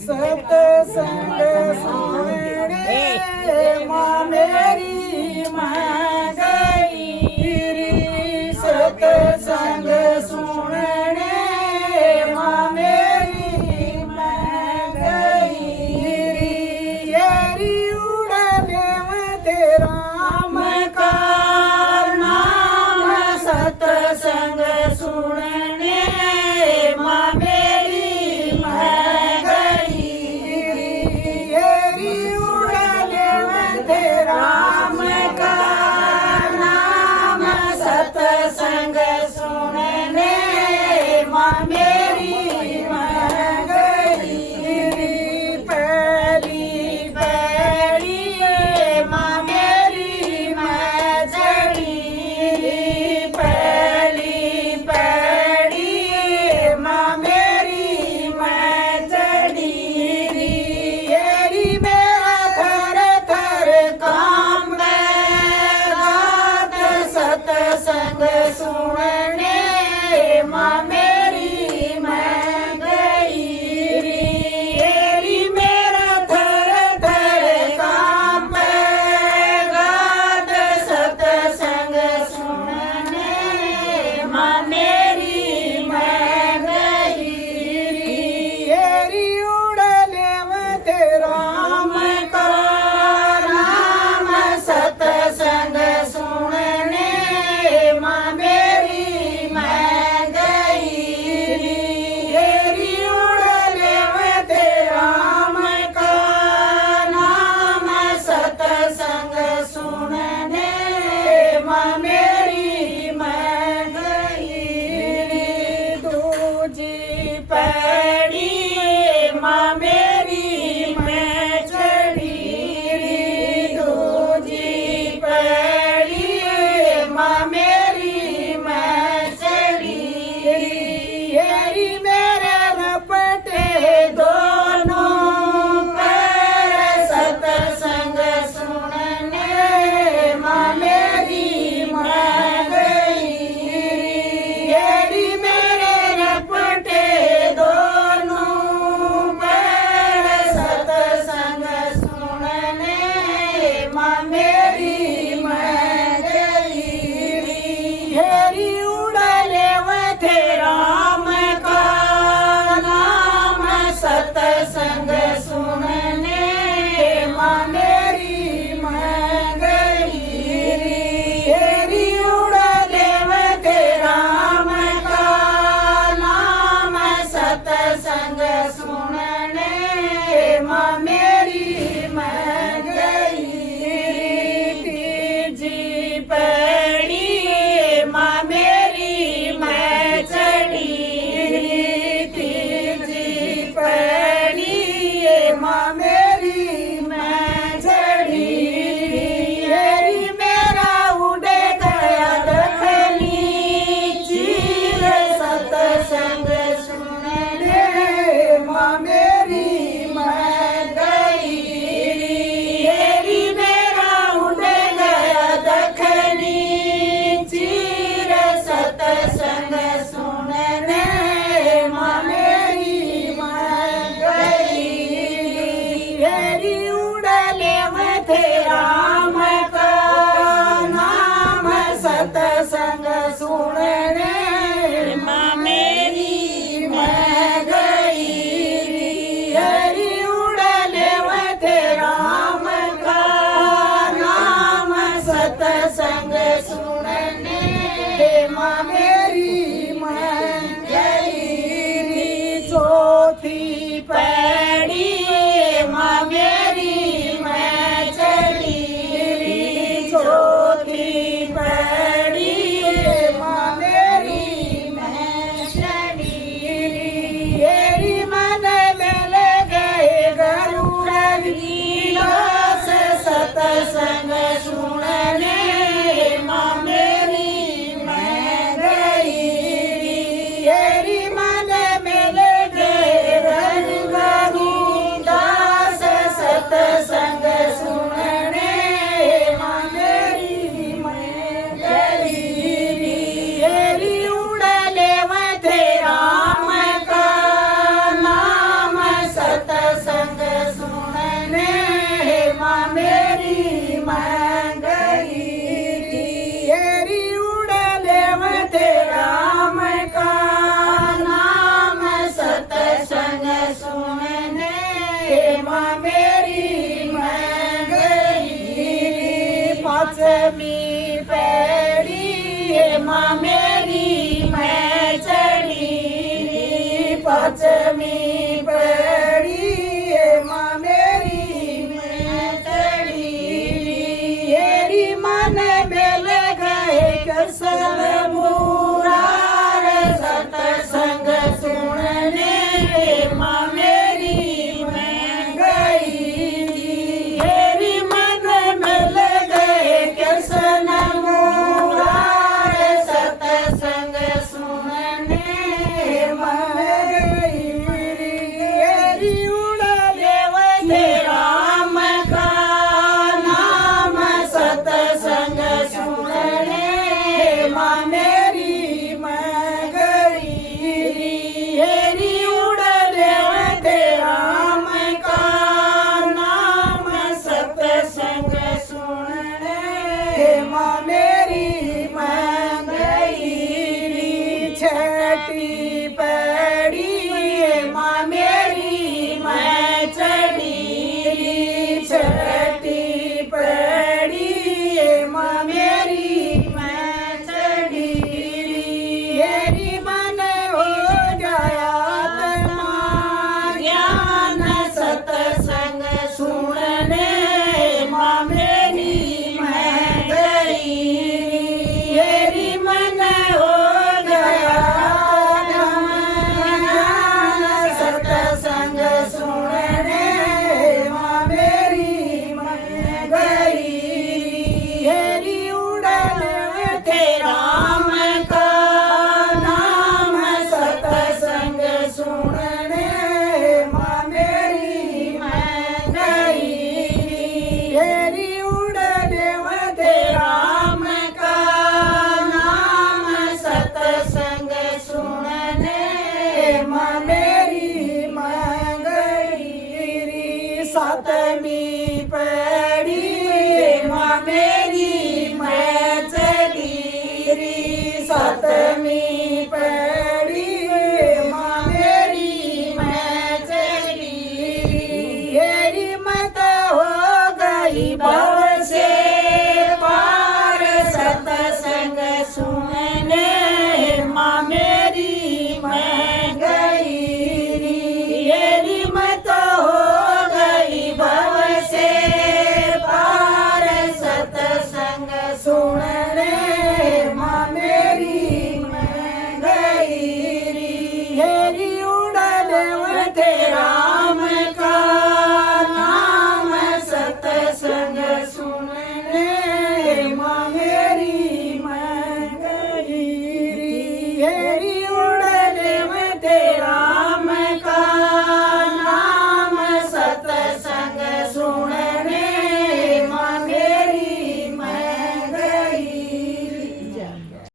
सतसंग सुनने माँ मेरी मैं गई, सतसंग सुनने माँ मेरी मैं गई। येरी उड़ने में तेरा मैं का नाम, सतसंग सुनने माँ मेरी मैं गई। येरी उड़ने में तेरा मैं का नाम, सतसंग सुनने माँ मेरी मैं गई। पहली पहली माँ मेरी मैं चढ़ी, पहली पहली माँ मेरी मैं चढ़ी। येरी मेरा थर थर काम गात, सतसंग सुनने माँ मेरी मैं गई। येरी मेरा थर थर काम गात, सतसंग सुनने माँ मेरी मैं गई। येरी उड़ले में तेरा मैं का नाम, सतसंग सुनने माँ मेरी मैं गई। येरी उड़ले में तेरा मैं का नाम, सतसंग सुनने माँ मेरी मैं गई। दूजी पैड़ी माँ मेरी मैं चढ़ी, दूजी पैड़ी माँ मेरी मैं चढ़ी। येरी मेरे रपटे दोनों पैर, सतसंग सुनने माँ मेरी मैं गई। येरी मेरे रपटे दोनों पैर, सतसंग सुनने माँ मेरी मैं गई। येरी उड़ले में तेरा मैं का नाम, सतसंग सुनने माँ मेरी मैं गई। येरी उड़ले में तेरा मैं का नाम, सतसंग सुनने माँ मेरी मैं गई। तीजी पैड़ी माँ मेरी मैं चढ़ी, तीजी पैड़ी माँ मेरी मैं चढ़ी। येरी मेरा उड़े गया दखनी चीर, सतसंग सुनने माँ मेरी मैं गई। येरी मेरा उड़े गया दखनी चीर, सतसंग सुनने माँ मेरी मैं गई। येरी उड़ले में तेरा मैं का नाम, सतसंग सुनने माँ मेरी मैं गई। येरी उड़ले में तेरा मैं का नाम, सतसंग सुनने माँ मेरी मैं गई। चौथी पैड़ी माँ मेरी मैं चढ़ी, चौथी पैड़ी माँ मेरी मैं चढ़ी। येरी मन मिल गए गरुड़ लीलास, सतसंग सुनने माँ मेरी मैं गई। येरी मन मिल गए गरुड़ माँ मेरी मैं गई पाँचवीं पैड़ी माँ मेरी मैं चढ़ी पाँचवीं पैड़ी माँ मेरी मैं चढ़ी हेरी मन मिल गए कृष्ण मुरार सत्संग सुनने माँ मेरी मैं गई हेरी मन मिल गए कृष्ण मुरार सत्संग सुनने माँ गई हेरी उड़ा ले राम का नाम सत्संग सुनने माँ मेरी मैं गई हेरी उड़ ले राम का नाम सत्संग सुनने माँ मेरी मैं गई छठी पैड़ी माँ मेरी मैं चढ़ी छठी पैड़ी माँ मेरी मैं चढ़ी हेरी मन हो गया आत्मा ज्ञान सत्संग सुनने माँ मेरी मैं गई हेरी मन हो गया ज्ञान सत्संग सुनने माँ मेरी मैं गई हेरी उड़न थे राम का नाम सत्संग सुनने माँ मेरी मैं गई हेरी उड़न थे राम का नाम सत्संग सुनने माँ मेरी मैं गई सातवीं पैड़ी माँ मेरी